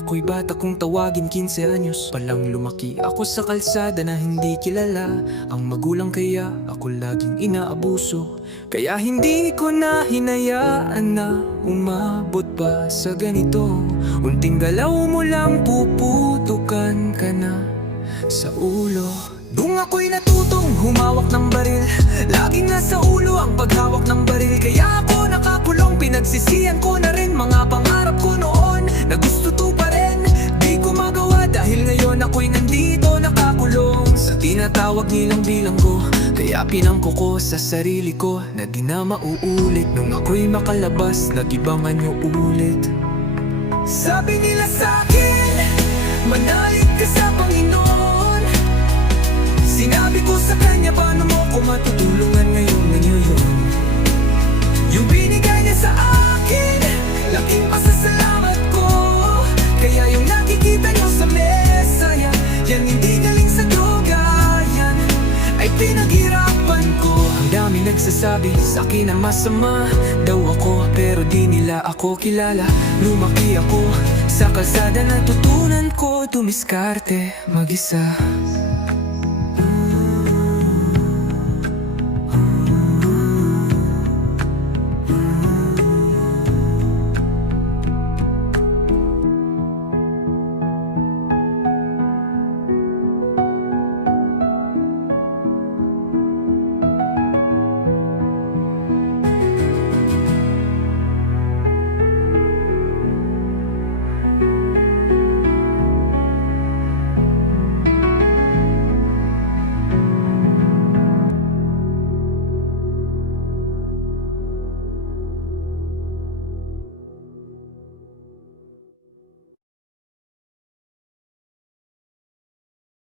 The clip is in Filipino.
Ako'y bata kung tawagin 15 anyos palang lumaki ako sa kalsada na hindi kilala ang magulang, kaya ako laging inaabuso. Kaya hindi ko na hinayaan na umabot pa sa ganito. Unting galaw mo lang puputukan ka na sa ulo. Nung ako'y natutong humawak ng baril, laging nasa ulo ang paghawak ng baril. Kaya ako nakakulong, pinagsisihan ko na rin mga pangarap ko noon na gusto to pa rin. Di ko magawa dahil ngayon ako'y nandito nakakulong sa tinatawag nilang bilanggo. Kaya pinangko ko sa sarili ko na di na mauulit. Nung ako'y makalabas, nagibangan nyo ulit. Sabi nila sa'kin, manalig ka sa Panginoon. Sinabi ko sa kanya, paano mo ko matutulungan ngayong nangyayon? Yung binigay niya sa akin, laking pasasalamat ko. Kaya yung nakikita niyo sa mesa yan hindi galing sa droga, yan ay pinaghirapan ko. Ang dami nagsasabi sa akin na masama daw ako, pero di nila ako kilala. Lumaki ako sa kalsada, natutunan ko tumiskarte mag-isa.